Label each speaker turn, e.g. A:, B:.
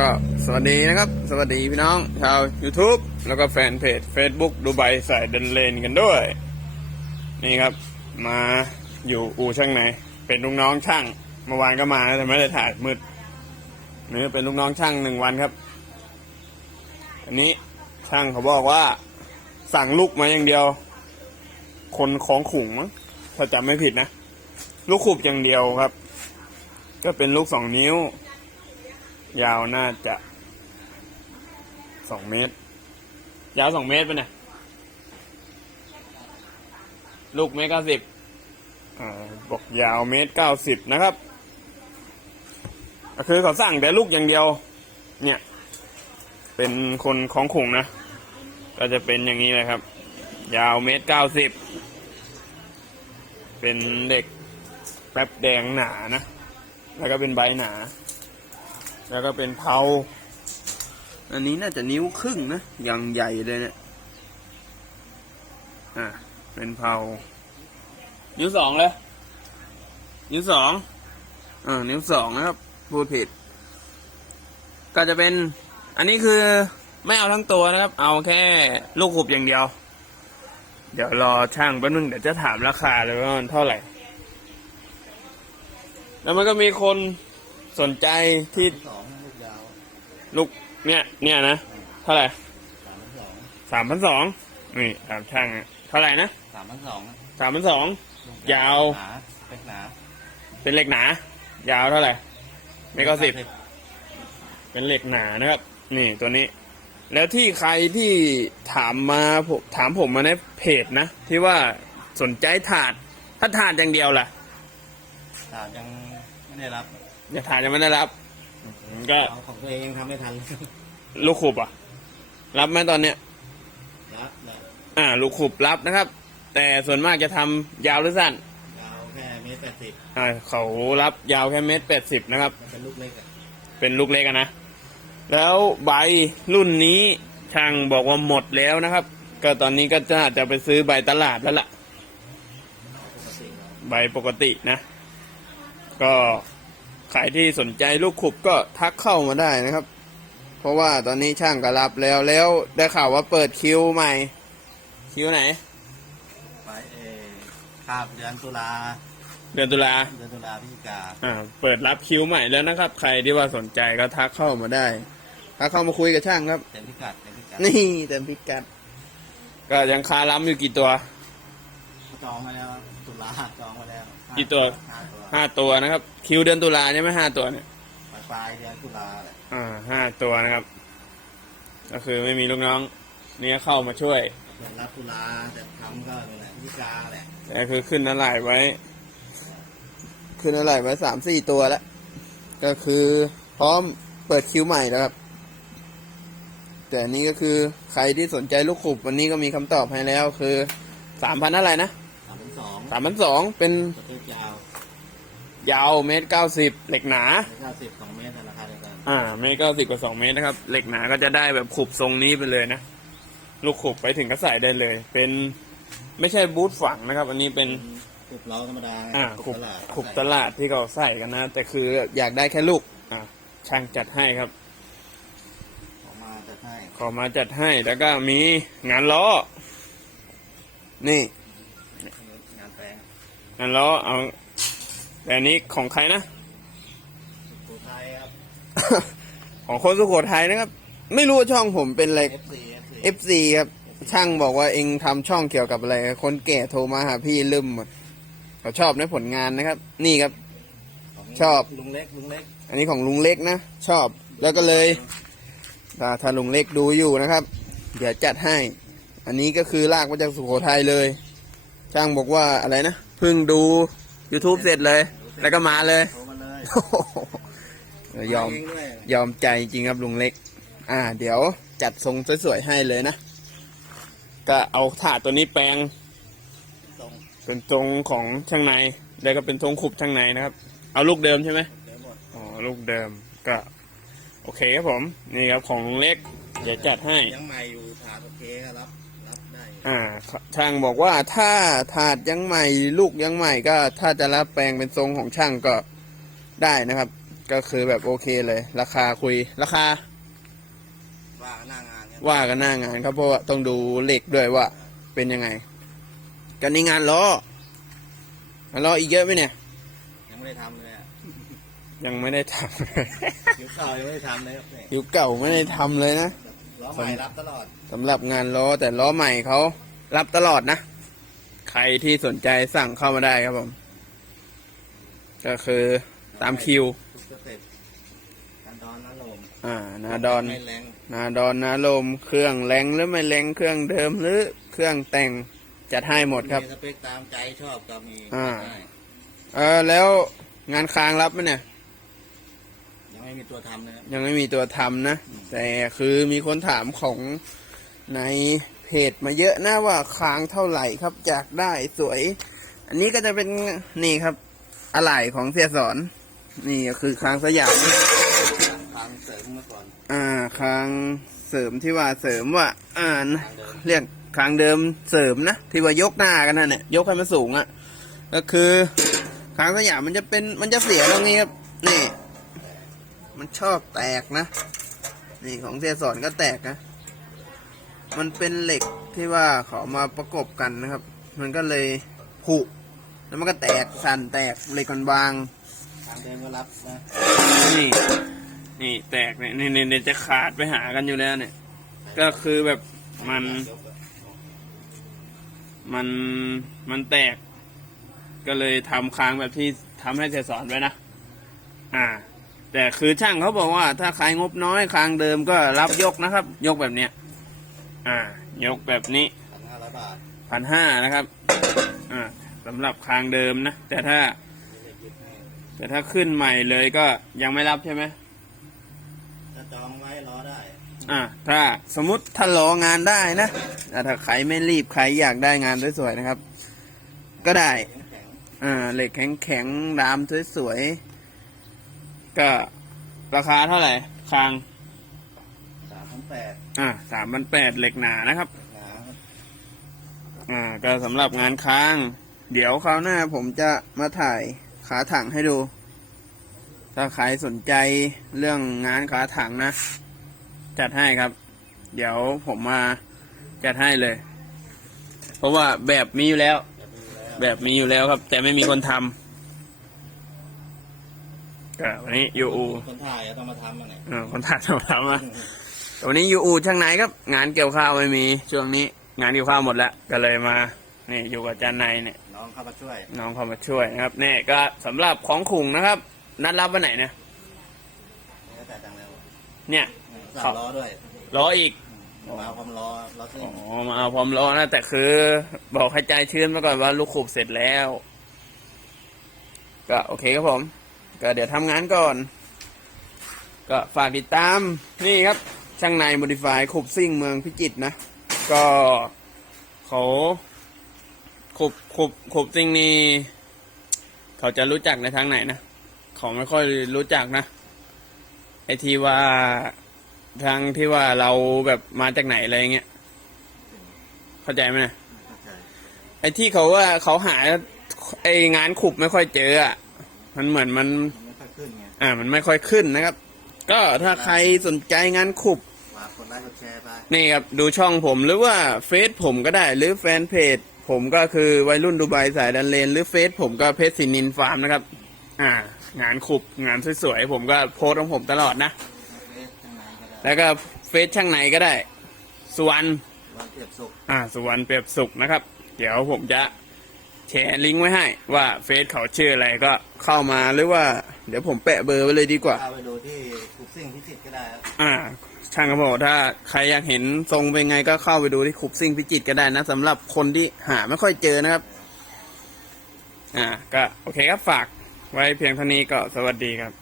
A: ก็สวัสดีนะครับ สวัสดีพี่น้องชาว YouTube แล้วก็แฟนเพจ Facebook ดูไบสายเดินเลนกันด้วย นี่ครับ มาอยู่อู่ช่างในเป็นลูกน้องช่างเมื่อวานก็มานะแต่ไม่ได้ถ่ายมืดนี่เป็นลูกน้องช่างหนึ่งวันครับ อันนี้ช่างเขาบอกว่า สั่งลูกมาอย่างเดียว คนของขุงมั้งถ้าจำไม่ผิดนะ ลูกขุบอย่างเดียวครับ ก็เป็นลูกสองนิ้ว ยาวน่าจะสองเมตร ยาวสองเมตรไปเนี่ยลูกเมตรเก้าสิบบอกยาวเมตรเก้าสิบนะครับ ก็คือเขาสั่งแต่ลูกอย่างเดียว เนี่ย เป็นคนของขุงนะ ก็จะเป็นอย่างนี้เลยครับ ยาวเมตรเก้าสิบ เป็นเด็กแป๊บแดงหนานะ แล้วก็เป็นใบหนา แล้วก็เป็นเผาอันนี้น่าจะนิ้วครึ่งนะยังใหญ่เลยเนี่ยอะเป็นเผานิ้วสองเลย นิ้วสองอ่านิ้วสองนะครับพูดผิด ก็จะเป็น อันนี้คือไม่เอาทั้งตัวนะครับ เอาแค่ลูกหุบอย่างเดียว เดี๋ยวรอช่างแป๊บนึงเดี๋ยวจะถามราคาเลยว่ามันเท่าไหร่ แล้วมันก็มีคน สนใจที่
B: สองลูกยาว
A: ลูกเนี่ย เนี่ยนะเท่าไหร่
B: สามพันสอง
A: สามพันสองนี่ถามช่างอะเท่าไหร่นะ
B: สามพันสอง
A: สามพันสอง ยาว
B: หนาเล็กหนา
A: เป็นเหล็กหนา ยาวเท่าไหร่ไม่ก็สิบเป็นเหล็กหนานะครับ นี่ตัวนี้ แล้วที่ใครที่ถามมาผมถามผมมาในเพจนะ ที่ว่าสนใจถาด ถ้าถาดอย่างเดียวล่ะ
B: ถาดยังไม่ได้รับ
A: อย่าถาดยังไม่ได้รับ ก็
B: เอาของตัวเองยังทำไม่ทัน
A: ลูกขุบอะ รับไหมตอนเนี้ย
B: รับเลย
A: อ่า ลูกขุบรับนะครับ แต่ส่วนมากจะทำยาวหรือสั้น
B: ยาวแค่เมตรแปดสิบ
A: อ่า เขารับยาวแค่เมตรแปดสิบนะครับ
B: มันเป็นลูกเล็กอะ
A: เป็นลูกเล็กอะนะ แล้วใบรุ่นนี้ช่างบอกว่าหมดแล้วนะครับ ก็ตอนนี้ก็จะจะไปซื้อใบตลาดแล้วล่ะ
B: ปกติเรา
A: ใบปกตินะ ก็ ใครที่สนใจลูกขุบก็ทักเข้ามาได้นะครับ เพราะว่าตอนนี้ช่างก็รับแล้วแล้วได้ข่าวว่าเปิดคิวใหม่ คิวไหน
B: ไปเออคาบเดือนตุลา
A: เดือนตุลา
B: เดือนตุลาพฤศจิกา
A: อ่าเปิดรับคิวใหม่แล้วนะครับ ใครที่ว่าสนใจก็ทักเข้ามาได้ทักเข้ามาคุยกับช่างครับ
B: เต็มพิกัดเต็มพิกัด
A: นี่เต็มพิกัด ก็ยังคาล้ำอยู่กี่ตัว
B: จองมาแล้วตุลาจองมาแล้วห้า
A: กี่ตัว
B: ห้าตัว
A: ห้าตัวนะครับ คิวเดือนตุลาใช่ไหมห้าตัวเนี่ย
B: ปลายปลายเดือนตุลาแหละ
A: อ่าห้าตัวนะครับ ก็คือไม่มีลูกน้อง เนี่ยเข้ามาช่วย
B: เดือนรับตุลาแต่ทำก็เป็นแหละพฤศจิกาแหละ
A: แต่คือขึ้นนลายไว้ ขึ้นนลายไว้สามสี่ตัวแล้วก็คือพร้อมเปิดคิวใหม่แล้วครับ แต่อันนี้ก็คือใครที่สนใจลูกขุบวันนี้ก็มีคำตอบให้แล้วคือสามพันอะไรนะ
B: สามพันสอง
A: สามพันสองเป็น
B: สเตปยาว
A: ยาวเมตรเก้าสิบเหล็กหนา
B: เก้าสิบสองเมตรราคาเดียวกัน
A: อ่าเมตรเก้าสิบกับสองเมตรนะครับ เหล็กหนาก็จะได้แบบขุบทรงนี้ไปเลยนะ ลูกขุบไปถึงก็ใส่ได้เลย เป็นไม่ใช่บูทฝังนะครับ อันนี้เป็น
B: ขุบล้อธรรมดา
A: อ่าขุบ
B: ตลาด
A: ขุบตลาดที่เขาใส่กันนะ แต่คืออยากได้แค่ลูก อ่าช่างจัดให้ครับ
B: ออกมาจะให้
A: ขอมาจัดให้แล้วก็มีงานล้อ นี่
B: งานแปลง
A: งานล้อเอาแต่อันนี้ของใครนะ
B: สุโขทัยครับ
A: ของคนสุโขทัยนะครับ ไม่รู้ว่าช่องผมเป็นอะไร
B: FC FC
A: FC ครับ ช่างบอกว่าเองทำช่องเกี่ยวกับอะไร คนแก่โทรมาหาพี่ลืมหมดเขาชอบในผลงานนะครับ นี่ครับ
B: ของ
A: ชอบ
B: ลุงเล็กลุงเล็ก
A: อันนี้ของลุงเล็กนะ ชอบแล้วก็เลยถ้าถ้าลุงเล็กดูอยู่นะครับ เดี๋ยวจัดให้ อันนี้ก็คือลากมาจากสุโขทัยเลย ช่างบอกว่าอะไรนะเพิ่งดู YouTube เสร็จเลย แล้วก็มาเลย
B: โทรมาเลย
A: โอ้โหยอมา
B: เงด้วย
A: ยอมใจจริงครับลุงเล็ก อ่า เดี๋ยวจัดทรงสวยๆให้เลยนะ ก็เอาถาดตัวนี้แปลง
B: ตรง
A: เป็นทรงของช่างใน แล้วก็เป็นทรงขุบช่างในนะครับ เอาลูกเดิมใช่ไหม
B: เดี๋ยวหมด
A: อ๋อ ลูกเดิมก็ โอเคครับผม นี่ครับของลุงเล็ก เดี๋ยวจัดให้
B: ยังใหม่อยู่ถาดโอเคก็รับรับได้
A: อ่าช่างบอกว่าถ้าถาดยังใหม่ลูกยังใหม่ก็ถ้าจะรับแปลงเป็นทรงของช่างก็ได้นะครับ ก็คือแบบโอเคเลย ราคาคุยราคา
B: ว่าหน้างานเนี่ย
A: ว่ากันหน้างานครับเพราะว่าต้องดูเหล็กด้วยว่าเป็นยังไง กันนี่งานล้องานล้ออีกเยอะไหมเนี่ย
B: ยังไม่ได้ทำเลยอะ
A: ยังไม่ได้ทำ
B: คิวเก่ายังไม่ได้ทำเลยครับเนี่ย
A: คิวเก่าไม่ได้ทำเลยนะ
B: ล้อใหม่รับตลอด
A: สำหรับงานล้อแต่ล้อใหม่เขารับตลอดนะ ใครที่สนใจสั่งเข้ามาได้ครับผม ก็คือตามคิว
B: ทุกสเต็ปการดอนน้ำลม
A: อ่า นาดอน
B: ไม่แรง
A: นาดอนนาลม เครื่องแรงหรือไม่แรงเครื่องเดิมหรือเครื่องแต่งจัดให้หมดครับ
B: มีสเปคตามใจชอบก็มี
A: อ่า
B: ได้
A: เออแล้วงานค้างรับไหมเนี่ย
B: ยัง ไม่มีตัวทำนะครับ
A: ยังไม่มีตัวทำนะ แต่คือมีคนถามของในเพจมาเยอะนะว่าค้างเท่าไหร่ครับจากได้สวย อันนี้ก็จะเป็นนี่ครับ อะไหล่ของเสียสอน นี่ก็คือค้างสยาม
B: ทางเสริมเมื่อก่อน
A: อ่าค้างเสริมที่ว่าเสริมว่า อ่าน
B: ทางเดิม
A: เรียกค้างเดิมเสริมนะที่ว่ายกหน้ากันนั่นเนี่ยยกให้มันสูงอะ่ะก็คือค้างสยามมันจะเป็นมันจะเสียตรงนี้ครับนี่ มันชอบแตกนะ นี่ของเสียสอนก็แตกนะ มันเป็นเหล็กที่ว่าเขาเอามาประกบกันนะครับ มันก็เลยผุแล้วมันก็แตกสั่นแตกเหล็กมันบาง
B: ทางเดิมก็รับนะ
A: นี่ นี่แตกเนี่ยนี่นี่นี่จะขาดไปหากันอยู่แล้วเนี่ย ก็คือแบบมัน
B: ยกอะ
A: มันมันแตก ก็เลยทำค้างแบบที่ทำให้เสียสอนไว้นะ อ่า แต่คือช่างเขาบอกว่า ถ้าใครงบน้อยค้างเดิมก็รับยกนะครับ ยกแบบเนี้ย อ่า ยกแบบนี้
B: พันห้าร้อยบาท
A: พันห้านะครับ อ่าสำหรับค้างเดิมนะ แต่ถ้า
B: มีเลขยึดให้
A: แต่ถ้าขึ้นใหม่เลยก็ยังไม่รับใช่ไหม
B: ถ้าจองไว้รอได้
A: อ่า ถ้าสมมติถ้ารองานได้นะอ่าถ้าใครไม่รีบใครอยากได้งานสวยๆนะครับ ก็ได้
B: แข็ง
A: อ่า เหล็กแข็งแข็งๆดามสวยๆ ก็ราคาเท่าไหร่คาง
B: สามพันแปด
A: อ่าสามพันแปดเหล็กหนานะครับ
B: หนา
A: อ่าก็สำหรับงานค้าง เดี๋ยวคราวหน้าผมจะมาถ่ายขาถังให้ดู ถ้าใครสนใจเรื่องงานขาถังนะ จัดให้ครับ เดี๋ยวผมมาจัดให้เลย เพราะว่าแบบมีอยู่แล้ว
B: จะมีแล้ว
A: แบบมีอยู่แล้วครับ แต่ไม่มีคนทำ ก็วันนี้ยูอู
B: คนถ่ายอะต้องมาทำมาเนี่ย
A: เออคนถ่ายทำทำมาแต่วันนี้ยูอูช่างไหนครับ งานเกี่ยวข้าวไม่มีช่วงนี้ งานเกี่ยวข้าวหมดแล้วก็เลยมานี่อยู่กับอาจารย์นายเนี่ย
B: น้องเข้ามาช่วย
A: น้องเข้ามาช่วยนะครับเนี่ยก็สำหรับของขุงนะครับ นัดรับวันไหนเนี่ย
B: นี่ก็แต่จังแล้ว
A: เนี่ย
B: สามล้อด้วย
A: รออีก
B: มาเอาความล้อล้อซิ่
A: อ๋
B: ง
A: อมาเอาความรอนะแต่คือ บอกให้ใจชื้นมาก่อนว่าลูกขูบเสร็จแล้ว ก็โอเคครับผม ก็เดี๋ยวทำงานก่อน ก็ฝากติดตามนี่ครับ ช่างในโมดิฟายขูบซิ่งเมืองพิจิตรนะ ก็เขาขูบขูบขูบซิ่งนี่เขาจะรู้จักในทางไหนนะเขาไม่ค่อยรู้จักนะ ไอที่ว่าทางที่ว่าเราแบบมาจากไหนอะไรเงี้ยเข้าใจไหมนะ
B: เข้าใจ
A: ไอที่เขาว่าเขาหาไองานขุบไม่ค่อยเจออะ มันเหมือนมัน
B: มัน ไม่ค่อยขึ้นไง
A: อ่า มันไม่ค่อยขึ้นนะครับ ก็ถ้าใครสนใจงานขุบ
B: ฝากกดไลค์กดแชร์ไป
A: นี่ครับ ดูช่องผมหรือว่าเฟซผมก็ได้ หรือแฟนเพจ ผมก็คือวัยรุ่นดูไบสายดันเลน หรือเฟซผมก็เพชรสินินฟาร์มนะครับ อ่า งานขุบงานสวยๆผมก็โพสต์ของผมตลอดนะ
B: เฟซข้างในก็ได้
A: แล้วก็เฟซช่างไหนก็ได้สุวรรณ
B: วันเก็บสุก
A: อ่าสุวรรณเปรียบสุขนะครับ เดี๋ยวผมจะ แชร์ลิงก์ไว้ให้ ว่าเฟซเขาชื่ออะไรก็เข้ามาหรือว่า เดี๋ยวผมแปะเบอร์ไว้เลยดีกว่า
B: เอาไปดูที่คุกซิ่งพิจิตรก็ได้ครับ
A: อ่า ช่างครับผมถ้าใครอยากเห็นทรงเป็นไงก็เข้าไปดูที่คุปซิ่งพิจิตรก็ได้นะสำหรับคนที่หาไม่ค่อยเจอนะครับ อ่า ก็โอเคครับฝากไว้เพียงเท่านี้ก็สวัสดีครับ